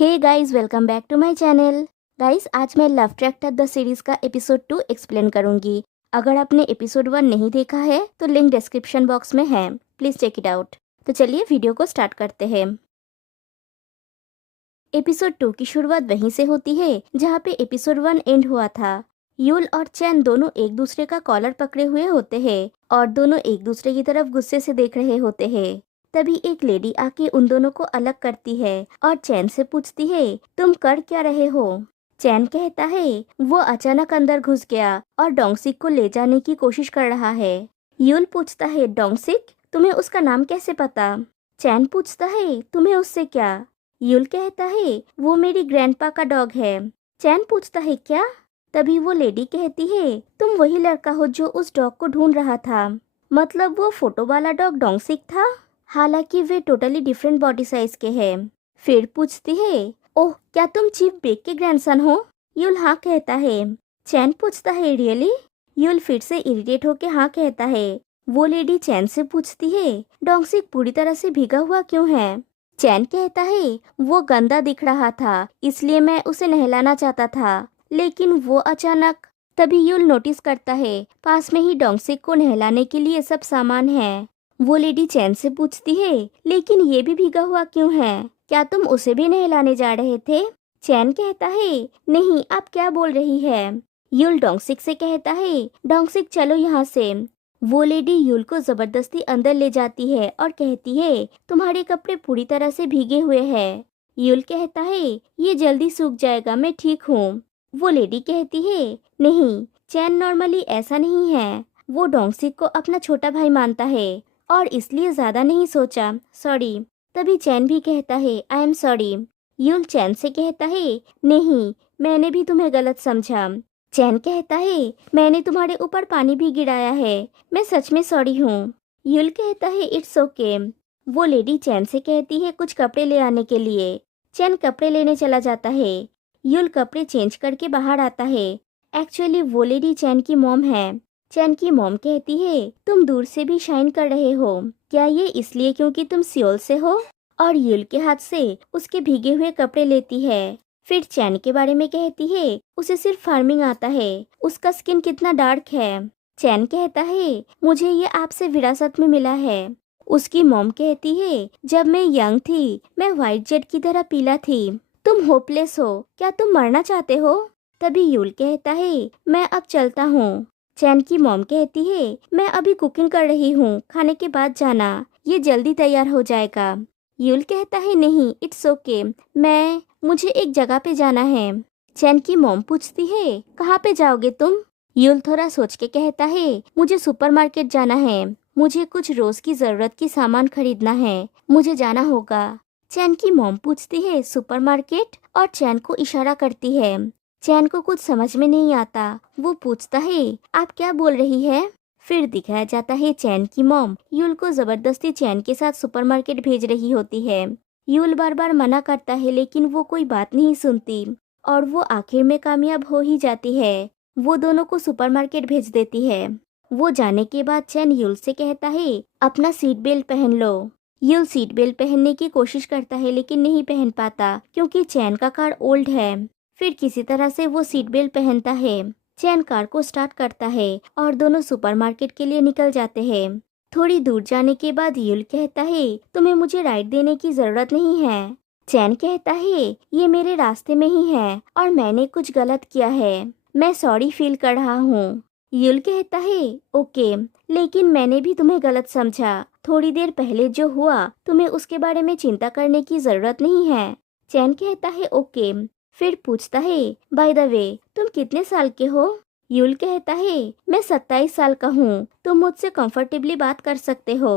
Hey guys, welcome back to my channel. Guys, आज मैं Love Tractor the series का episode 2 explain करूंगी। अगर आपने एपिसोड 1 नहीं देखा है तो लिंक डिस्क्रिप्शन बॉक्स में है, प्लीज चेक इट आउट। तो चलिए वीडियो को स्टार्ट करते हैं। एपिसोड 2 की शुरुआत वहीं से होती है जहां पे एपिसोड 1 एंड हुआ था। यूल और चैन दोनों एक दूसरे का कॉलर पकड़े हुए होते हैं और दोनों एक दूसरे की तरफ गुस्से से देख रहे होते हैं। तभी एक लेडी आके उन दोनों को अलग करती है और चैन से पूछती है, तुम कर क्या रहे हो? चैन कहता है वो अचानक अंदर घुस गया और डोंगसिक को ले जाने की कोशिश कर रहा है। यूल पूछता है, डोंगसिक, तुम्हें उसका नाम कैसे पता? चैन पूछता है, तुम्हें उससे क्या? यूल कहता है वो मेरी ग्रैंडपा का डॉग है। चैन पूछता है क्या? तभी वो लेडी कहती है, तुम वही लड़का हो जो उस डॉग को ढूंढ रहा था। मतलब वो फोटो वाला डॉग डोंगसिक था, हालांकि वे टोटली डिफरेंट बॉडी साइज के हैं। फिर पूछती है, ओह क्या तुम चीफ बेक के ग्रैंडसन हो? यूल हाँ कहता है। चैन पूछता है, रियली? यूल फिर से इरिटेट होके हाँ कहता है। वो लेडी चैन से पूछती है, डोंगसिक पूरी तरह से भीगा हुआ क्यों है? चैन कहता है वो गंदा दिख रहा था इसलिए मैं उसे नहलाना चाहता था, लेकिन वो अचानक। तभी यूल नोटिस करता है पास में ही डोंगसिक को नहलाने के लिए सब सामान है। वो लेडी चैन से पूछती है, लेकिन ये भी भीगा हुआ क्यों है? क्या तुम उसे भी नहलाने जा रहे थे? चैन कहता है, नहीं, आप क्या बोल रही है? यूल डोंगसिक से कहता है, डोंगसिक चलो यहाँ से। वो लेडी यूल को जबरदस्ती अंदर ले जाती है और कहती है, तुम्हारे कपड़े पूरी तरह से भीगे हुए हैं। यूल कहता है, ये जल्दी सूख जाएगा, मैं ठीक हूँ। वो लेडी कहती है, नहीं, चैन नॉर्मली ऐसा नहीं है। वो डोंगसिक को अपना छोटा भाई मानता है और इसलिए ज्यादा नहीं सोचा, सॉरी। तभी चैन भी कहता है, आई एम सॉरी। यूल चैन से कहता है, नहीं, मैंने भी तुम्हें गलत समझा। चैन कहता है, मैंने तुम्हारे ऊपर पानी भी गिराया है, मैं सच में सॉरी हूँ। यूल कहता है, इट्स ओके। वो लेडी चैन से कहती है कुछ कपड़े ले आने के लिए। चैन कपड़े लेने चला जाता है। यूल कपड़े चेंज करके बाहर आता है। एक्चुअली वो लेडी चैन की मॉम है। चैन की मॉम कहती है, तुम दूर से भी शाइन कर रहे हो, क्या ये इसलिए क्योंकि तुम सियोल से हो? और यूल के हाथ से उसके भीगे हुए कपड़े लेती है। फिर चैन के बारे में कहती है, उसे सिर्फ फार्मिंग आता है, उसका स्किन कितना डार्क है। चैन कहता है, मुझे ये आपसे विरासत में मिला है। उसकी मॉम कहती है, जब मैं यंग थी मैं व्हाइट जेट की तरह पीला थी। तुम होपलेस हो, क्या तुम मरना चाहते हो? तभी यूल कहता है, मैं अब चलता हूँ। चैन की मॉम कहती है, मैं अभी कुकिंग कर रही हूँ, खाने के बाद जाना, ये जल्दी तैयार हो जाएगा। यूल कहता है, नहीं, इट्स ओके, मुझे एक जगह पे जाना है। चैन की मॉम पूछती है, कहाँ पे जाओगे तुम? यूल थोड़ा सोच के कहता है, मुझे सुपरमार्केट जाना है, मुझे कुछ रोज की जरूरत की सामान खरीदना है, मुझे जाना होगा। चैन की मॉम पूछती है, सुपरमार्केट? और चैन को इशारा करती है। चैन को कुछ समझ में नहीं आता। वो पूछता है, आप क्या बोल रही है? फिर दिखाया जाता है चैन की मॉम यूल को जबरदस्ती चैन के साथ सुपरमार्केट भेज रही होती है। यूल बार बार मना करता है लेकिन वो कोई बात नहीं सुनती और वो आखिर में कामयाब हो ही जाती है। वो दोनों को सुपरमार्केट भेज देती है। वो जाने के बाद चैन यूल से कहता है, अपना सीट बेल्ट पहन लो। यूल सीट बेल्ट पहनने की कोशिश करता है लेकिन नहीं पहन पाता क्योंकि चैन का कार ओल्ड है। फिर किसी तरह से वो सीट बेल्ट पहनता है। चैन कार को स्टार्ट करता है और दोनों सुपरमार्केट के लिए निकल जाते हैं। थोड़ी दूर जाने के बाद यूल कहता है, तुम्हें मुझे राइड देने की जरूरत नहीं है। चैन कहता है, ये मेरे रास्ते में ही है और मैंने कुछ गलत किया है, मैं सॉरी फील कर रहा हूँ। यूल कहता है, ओके, लेकिन मैंने भी तुम्हें गलत समझा। थोड़ी देर पहले जो हुआ तुम्हें उसके बारे में चिंता करने की जरूरत नहीं है। चैन कहता है, ओके। फिर पूछता है, बाय द वे, तुम कितने साल के हो? यूल कहता है, मैं 27 साल का हूँ, तुम मुझसे कंफर्टेबली बात कर सकते हो।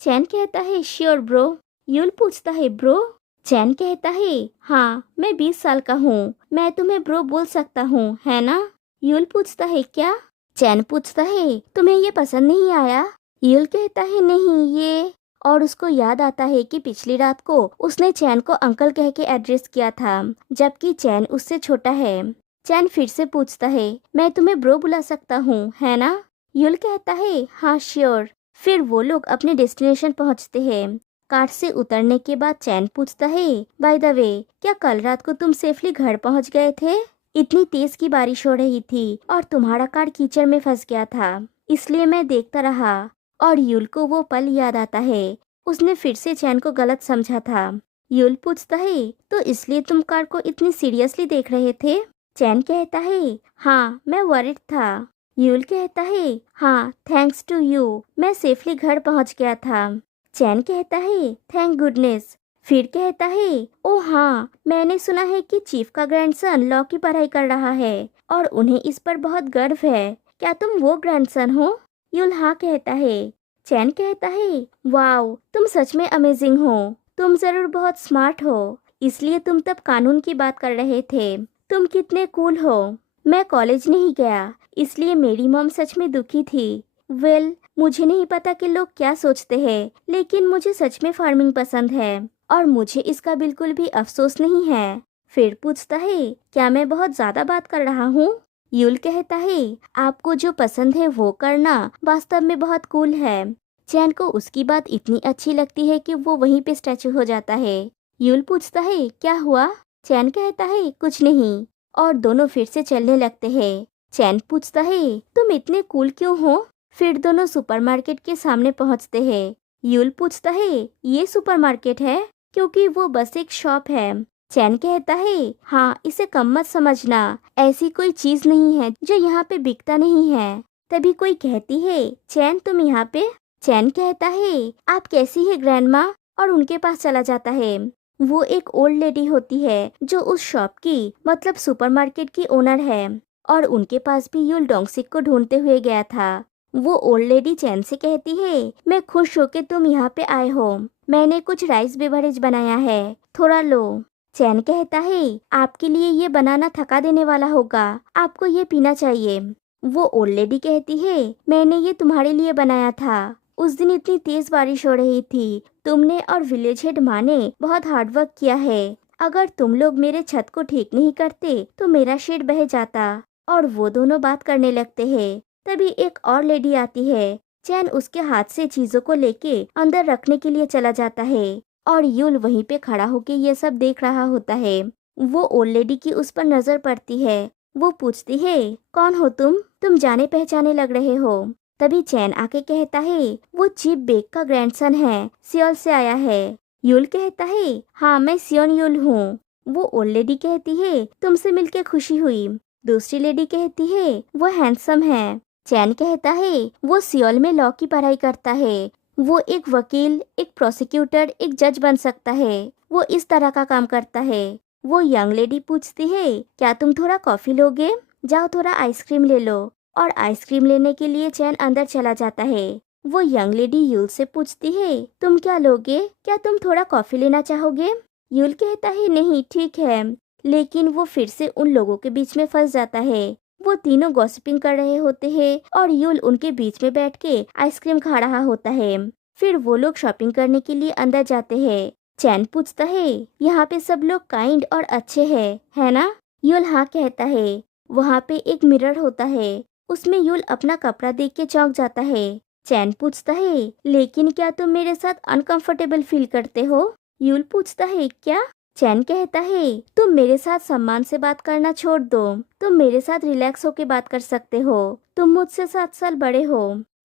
चैन कहता है, श्योर ब्रो। यूल पूछता है, ब्रो? चैन कहता है, हाँ, मैं 20 साल का हूँ, मैं तुम्हें ब्रो बोल सकता हूँ, है ना? यूल पूछता है, क्या? चैन पूछता है, तुम्हें ये पसंद नहीं आया? यूल कहता है, नहीं, ये। और उसको याद आता है कि पिछली रात को उसने चैन को अंकल कह के एड्रेस किया था, जबकि चैन उससे छोटा है। चैन फिर से पूछता है, मैं तुम्हें ब्रो बुला सकता हूँ, है ना? यूल कहता है, हाँ श्योर। फिर वो लोग अपने डेस्टिनेशन पहुँचते हैं। कार से उतरने के बाद चैन पूछता है, बाय द वे, क्या कल रात को तुम सेफली घर पहुंच गए थे? इतनी तेज की बारिश हो रही थी और तुम्हारा कार कीचड़ में फंस गया था, इसलिए मैं देखता रहा। और यूल को वो पल याद आता है। उसने फिर से चैन को गलत समझा था। यूल पूछता है, तो इसलिए तुम कार को इतनी सीरियसली देख रहे थे? चैन कहता है, हाँ, मैं वरिड था। यूल कहता है, हाँ, थैंक्स टू यू मैं सेफली घर पहुंच गया था। चैन कहता है, थैंक गुडनेस। फिर कहता है, ओ हाँ, मैंने सुना है कि चीफ का ग्रैंडसन लॉ की पढ़ाई कर रहा है और उन्हें इस पर बहुत गर्व है। क्या तुम वो ग्रैंडसन हो? यूल हाँ कहता है। चैन कहता है, वाओ, तुम सच में अमेजिंग हो। तुम जरूर बहुत स्मार्ट हो, इसलिए तुम तब कानून की बात कर रहे थे। तुम कितने कूल हो। मैं कॉलेज नहीं गया, इसलिए मेरी मॉम सच में दुखी थी। वेल, मुझे नहीं पता कि लोग क्या सोचते हैं, लेकिन मुझे सच में फार्मिंग पसंद है और मुझे इसका बिल्कुल भी अफसोस नहीं है। फिर पूछता है, क्या मैं बहुत ज्यादा बात कर रहा हूँ? यूल कहता है, आपको जो पसंद है वो करना वास्तव में बहुत कूल है। चैन को उसकी बात इतनी अच्छी लगती है कि वो वहीं पे स्टैचू हो जाता है। यूल पूछता है, क्या हुआ? चैन कहता है, कुछ नहीं, और दोनों फिर से चलने लगते हैं। चैन पूछता है, तुम इतने कूल क्यों हो? फिर दोनों सुपरमार्केट के सामने पहुंचते हैं। यूल पूछता है, ये सुपरमार्केट है? क्योंकि वो बस एक शॉप है। चैन कहता है, हाँ, इसे कम मत समझना, ऐसी कोई चीज नहीं है जो यहाँ पे बिकता नहीं है। तभी कोई कहती है, चैन तुम यहाँ पे? चैन कहता है, आप कैसी है ग्रैंडमा? और उनके पास चला जाता है। वो एक ओल्ड लेडी होती है जो उस शॉप की मतलब सुपरमार्केट की ओनर है और उनके पास भी यूल डोंगसिक को ढूंढते हुए गया था। वो ओल्ड लेडी चैन से कहती है, मैं खुश हूँ कि तुम यहाँ पे आए हो। मैंने कुछ राइस बेवरेज बनाया है, थोड़ा लो। चैन कहता है, आपके लिए ये बनाना थका देने वाला होगा, आपको ये पीना चाहिए। वो ओल्ड लेडी कहती है, मैंने ये तुम्हारे लिए बनाया था। उस दिन इतनी तेज बारिश हो रही थी, तुमने और विलेज हेड माँ ने बहुत हार्ड वर्क किया है। अगर तुम लोग मेरे छत को ठीक नहीं करते तो मेरा शेड बह जाता। और वो दोनों बात करने लगते हैं। तभी एक और लेडी आती है। चैन उसके हाथ से चीजों को लेके अंदर रखने के लिए चला जाता है और यूल वहीं पे खड़ा होके ये सब देख रहा होता है। वो ओल्ड लेडी की उस पर नजर पड़ती है। वो पूछती है, कौन हो तुम जाने पहचाने लग रहे हो। तभी चैन आके कहता है, वो चीफ बेक का ग्रैंडसन है, सियोल से आया है। यूल कहता है, हाँ, मैं सियोन यूल हूँ। वो ओल्ड लेडी कहती है, तुमसे मिलके खुशी हुई। दूसरी लेडी कहती है, वो हैंडसम है। चैन कहता है, वो सियोल में लॉ की पढ़ाई करता है। वो एक वकील, एक प्रोसिक्यूटर, एक जज बन सकता है। वो इस तरह का काम करता है। वो यंग लेडी पूछती है, क्या तुम थोड़ा कॉफी लोगे? जाओ थोड़ा आइसक्रीम ले लो। और आइसक्रीम लेने के लिए चैन अंदर चला जाता है। वो यंग लेडी यूल से पूछती है, तुम क्या लोगे? क्या तुम थोड़ा कॉफी लेना चाहोगे? यूल कहता है, नहीं, ठीक है। लेकिन वो फिर से उन लोगों के बीच में फंस जाता है। वो तीनों गॉसिपिंग कर रहे होते हैं और यूल उनके बीच में बैठ के आइसक्रीम खा रहा होता है। फिर वो लोग शॉपिंग करने के लिए अंदर जाते हैं। चैन पूछता है, यहाँ पे सब लोग काइंड और अच्छे हैं, है ना? यूल हाँ कहता है। वहाँ पे एक मिरर होता है, उसमें यूल अपना कपड़ा देख के चौंक जाता है। चैन पूछता है, लेकिन क्या तुम मेरे साथ अनकंफर्टेबल फील करते हो? यूल पूछता है, क्या? चैन कहता है, तुम मेरे साथ सम्मान से बात करना छोड़ दो। तुम मेरे साथ रिलैक्स होके बात कर सकते हो। तुम मुझसे 7 साल बड़े हो।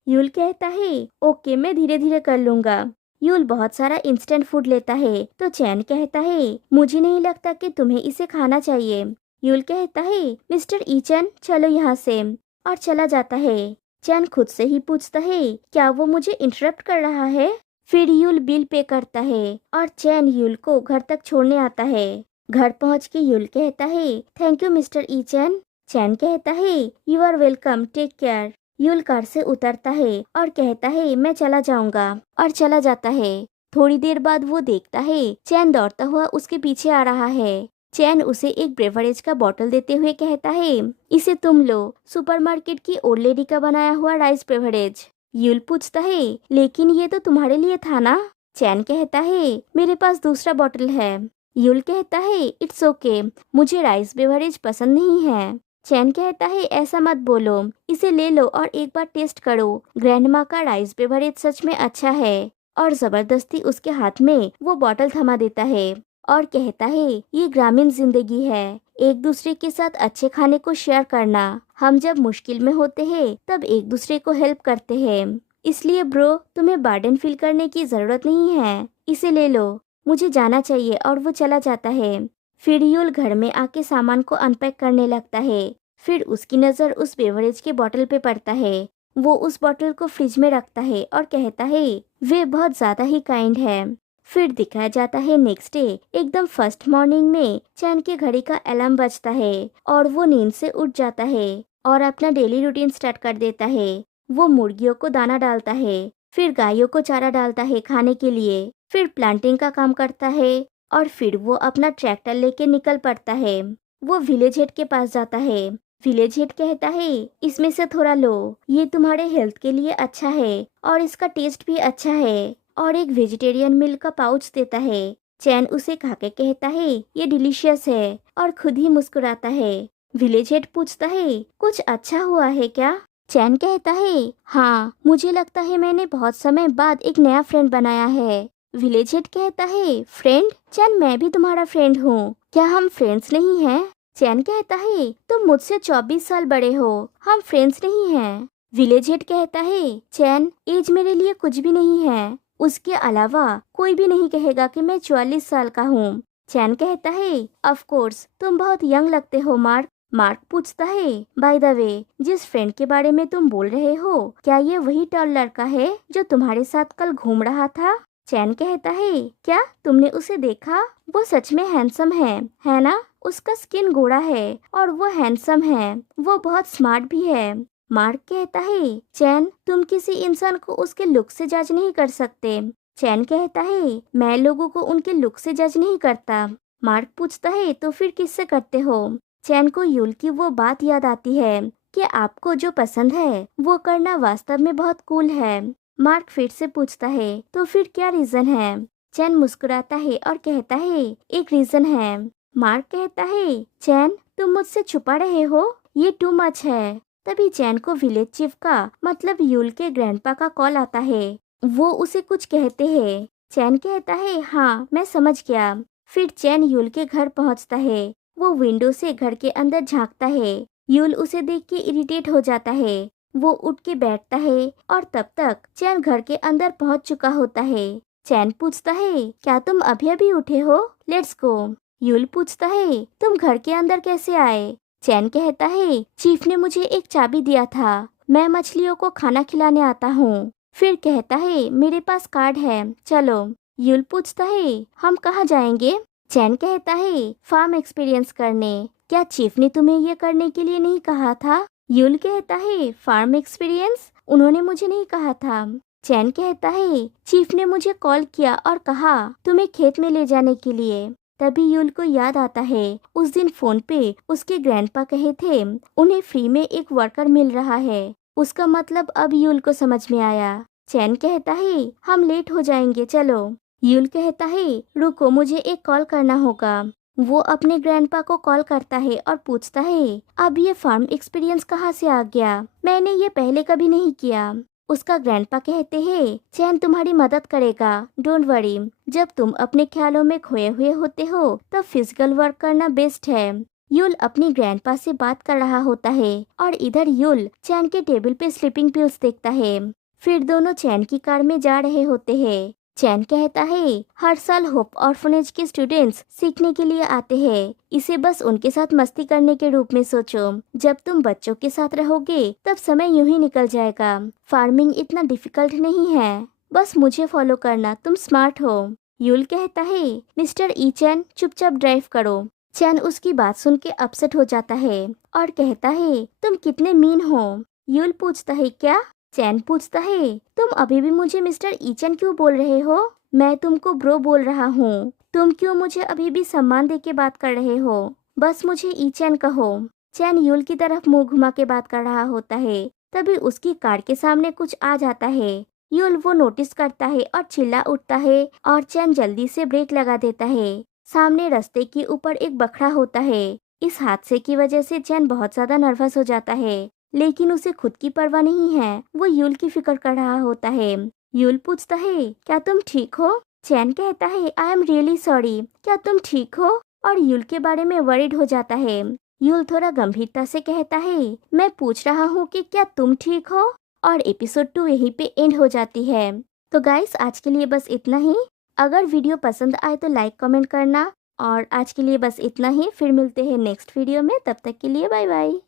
यूल कहता है, ओके, मैं धीरे धीरे कर लूंगा। यूल बहुत सारा इंस्टेंट फूड लेता है तो चैन कहता है, मुझे नहीं लगता कि तुम्हें इसे खाना चाहिए। यूल कहता है, मिस्टर ईचन, चलो यहाँ से, और चला जाता है। चैन खुद से ही पूछता है, क्या वो मुझे इंटरप्ट कर रहा है? फिर यूल बिल पे करता है और चैन यूल को घर तक छोड़ने आता है। घर पहुंच के यूल कहता है, thank you mister Echan. Chan कहता है, you are welcome, take care. Yul car से उतरता है और कहता है, मैं चला जाऊंगा, और चला जाता है। थोड़ी देर बाद वो देखता है चैन दौड़ता हुआ उसके पीछे आ रहा है। चैन उसे एक ब्रेवरेज का बोतल देते हुए कहता है, इसे तुम लो, सुपरमार्केट की ओल्ड लेडी का बनाया हुआ राइस ब्रेवरेज। यूल पूछता है, लेकिन ये तो तुम्हारे लिए था ना? चैन कहता है, मेरे पास दूसरा बोतल है। यूल कहता है, इट्स ओके, मुझे राइस बेवरेज पसंद नहीं है। चैन कहता है, ऐसा मत बोलो, इसे ले लो और एक बार टेस्ट करो। ग्रैंडमा का राइस बेवरेज सच में अच्छा है। और जबरदस्ती उसके हाथ में वो बॉटल थमा देता है और कहता है ये ग्रामीण जिंदगी है, एक दूसरे के साथ अच्छे खाने को शेयर करना। हम जब मुश्किल में होते हैं तब एक दूसरे को हेल्प करते हैं। इसलिए ब्रो, तुम्हें बर्डन फील करने की जरूरत नहीं है, इसे ले लो, मुझे जाना चाहिए। और वो चला जाता है। फिर यूल घर में आके सामान को अनपैक करने लगता है। फिर उसकी नज़र उस बेवरेज के बॉटल पे पड़ता है। वो उस बॉटल को फ्रिज में रखता है और कहता है वे बहुत ज्यादा ही काइंड है। फिर दिखाया जाता है नेक्स्ट डे, एकदम फर्स्ट मॉर्निंग में चैन के घड़ी का अलार्म बजता है और वो नींद से उठ जाता है और अपना डेली रूटीन स्टार्ट कर देता है। वो मुर्गियों को दाना डालता है, फिर गायों को चारा डालता है खाने के लिए, फिर प्लांटिंग का काम करता है और फिर वो अपना ट्रैक्टर लेके निकल पड़ता है। वो विलेज हेड के पास जाता है। विलेज हेड कहता है इसमें से थोड़ा लो, ये तुम्हारे हेल्थ के लिए अच्छा है और इसका टेस्ट भी अच्छा है। और एक वेजिटेरियन मिल्क का पाउच देता है। चैन उसे खाके कहता है ये डिलीशियस है और खुद ही मुस्कुराता है। विलेज हेड पूछता है कुछ अच्छा हुआ है क्या? चैन कहता है हाँ, मुझे लगता है मैंने बहुत समय बाद एक नया फ्रेंड बनाया है। विलेज हेड कहता है फ्रेंड? चैन, मैं भी तुम्हारा फ्रेंड हूँ, क्या हम फ्रेंड्स नहीं हैं? चैन कहता है तुम मुझसे 24 साल बड़े हो, हम फ्रेंड्स नहीं हैं। विलेज हेड कहता है चैन, एज मेरे लिए कुछ भी नहीं है, उसके अलावा कोई भी नहीं कहेगा कि मैं 44 साल का हूँ। चैन कहता है ऑफ कोर्स, तुम बहुत यंग लगते हो मार्क। मार्क पूछता है बाय द वे, जिस फ्रेंड के बारे में तुम बोल रहे हो, क्या ये वही टॉल लड़का है जो तुम्हारे साथ कल घूम रहा था? चैन कहता है क्या तुमने उसे देखा? वो सच में हैंडसम है ना? उसका स्किन गोरा है और वो हैंडसम है, वो बहुत स्मार्ट भी है। मार्क कहता है चैन, तुम किसी इंसान को उसके लुक से जज नहीं कर सकते। चैन कहता है मैं लोगों को उनके लुक से जज नहीं करता। मार्क पूछता है तो फिर किससे करते हो? चैन को यूल की वो बात याद आती है कि आपको जो पसंद है वो करना वास्तव में बहुत कूल है। मार्क फिर से पूछता है तो फिर क्या रीजन है? चैन मुस्कुराता है और कहता है एक रीजन है। मार्क कहता है चैन, तुम मुझसे छुपा रहे हो, ये टू मच है। तभी चैन को विलेज चीफ का मतलब यूल के ग्रैंडपा का कॉल आता है। वो उसे कुछ कहते हैं। चैन कहता है हाँ, मैं समझ गया। फिर चैन यूल के घर पहुंचता है। वो विंडो से घर के अंदर झांकता है। यूल उसे देख के इरिटेट हो जाता है। वो उठ के बैठता है और तब तक चैन घर के अंदर पहुंच चुका होता है। चैन पूछता है क्या तुम अभी अभी उठे हो? Let's go. यूल पूछता है तुम घर के अंदर कैसे आए? चैन कहता है चीफ ने मुझे एक चाबी दिया था, मैं मछलियों को खाना खिलाने आता हूँ। फिर कहता है मेरे पास कार्ड है, चलो। यूल पूछता है हम कहाँ जाएंगे? चैन कहता है फार्म एक्सपीरियंस करने। क्या चीफ ने तुम्हें ये करने के लिए नहीं कहा था? यूल कहता है फार्म एक्सपीरियंस? उन्होंने मुझे नहीं कहा था। चैन कहता है चीफ ने मुझे कॉल किया और कहा तुम्हें खेत में ले जाने के लिए। तभी यूल को याद आता है उस दिन फोन पे उसके ग्रैंडपा कहे थे उन्हें फ्री में एक वर्कर मिल रहा है। उसका मतलब अब यूल को समझ में आया। चैन कहता है हम लेट हो जाएंगे, चलो। यूल कहता है रुको, मुझे एक कॉल करना होगा। वो अपने ग्रैंडपा को कॉल करता है और पूछता है अब ये फार्म एक्सपीरियंस कहाँ से आ गया, मैंने ये पहले कभी नहीं किया। उसका ग्रैंडपा कहते हैं चैन तुम्हारी मदद करेगा, डोंट वरी। जब तुम अपने ख्यालों में खोए हुए होते हो तब फिजिकल वर्क करना बेस्ट है। यूल अपनी ग्रैंडपा से बात कर रहा होता है और इधर यूल चैन के टेबल पे स्लीपिंग पिल्स देखता है। फिर दोनों चैन की कार में जा रहे होते हैं। चैन कहता है हर साल होप ऑर्फनेज के स्टूडेंट्स सीखने के लिए आते हैं, इसे बस उनके साथ मस्ती करने के रूप में सोचो। जब तुम बच्चों के साथ रहोगे तब समय यूं ही निकल जाएगा। फार्मिंग इतना डिफिकल्ट नहीं है, बस मुझे फॉलो करना, तुम स्मार्ट हो। यूल कहता है मिस्टर ई चैन, चुपचाप ड्राइव करो। चैन उसकी बात सुन के अपसेट हो जाता है और कहता है तुम कितने मीन हो। यूल पूछता है क्या? चैन पूछता है तुम अभी भी मुझे मिस्टर ईचन क्यों बोल रहे हो? मैं तुमको ब्रो बोल रहा हूँ, तुम क्यों मुझे अभी भी सम्मान दे के बात कर रहे हो? बस मुझे ईचन कहो। चैन यूल की तरफ मुंह घुमा के बात कर रहा होता है। तभी उसकी कार के सामने कुछ आ जाता है। यूल वो नोटिस करता है और चिल्ला उठता है और चैन जल्दी से ब्रेक लगा देता है। सामने रास्ते के ऊपर एक बखरा होता है। इस हादसे की वजह से चैन बहुत ज्यादा नर्वस हो जाता है, लेकिन उसे खुद की परवाह नहीं है, वो यूल की फिक्र कर रहा होता है। यूल पूछता है क्या तुम ठीक हो। चैन कहता है आई एम रियली सॉरी, क्या तुम ठीक हो, और यूल के बारे में वरिड हो जाता है। यूल थोड़ा गंभीरता से कहता है मैं पूछ रहा हूँ कि क्या तुम ठीक हो, और एपिसोड 2 यहीं पे एंड हो जाती है। तो गाइस आज के लिए बस इतना ही। अगर वीडियो पसंद आए तो लाइक कमेंट करना, और आज के लिए बस इतना ही। फिर मिलते हैं नेक्स्ट वीडियो में, तब तक के लिए बाय बाय।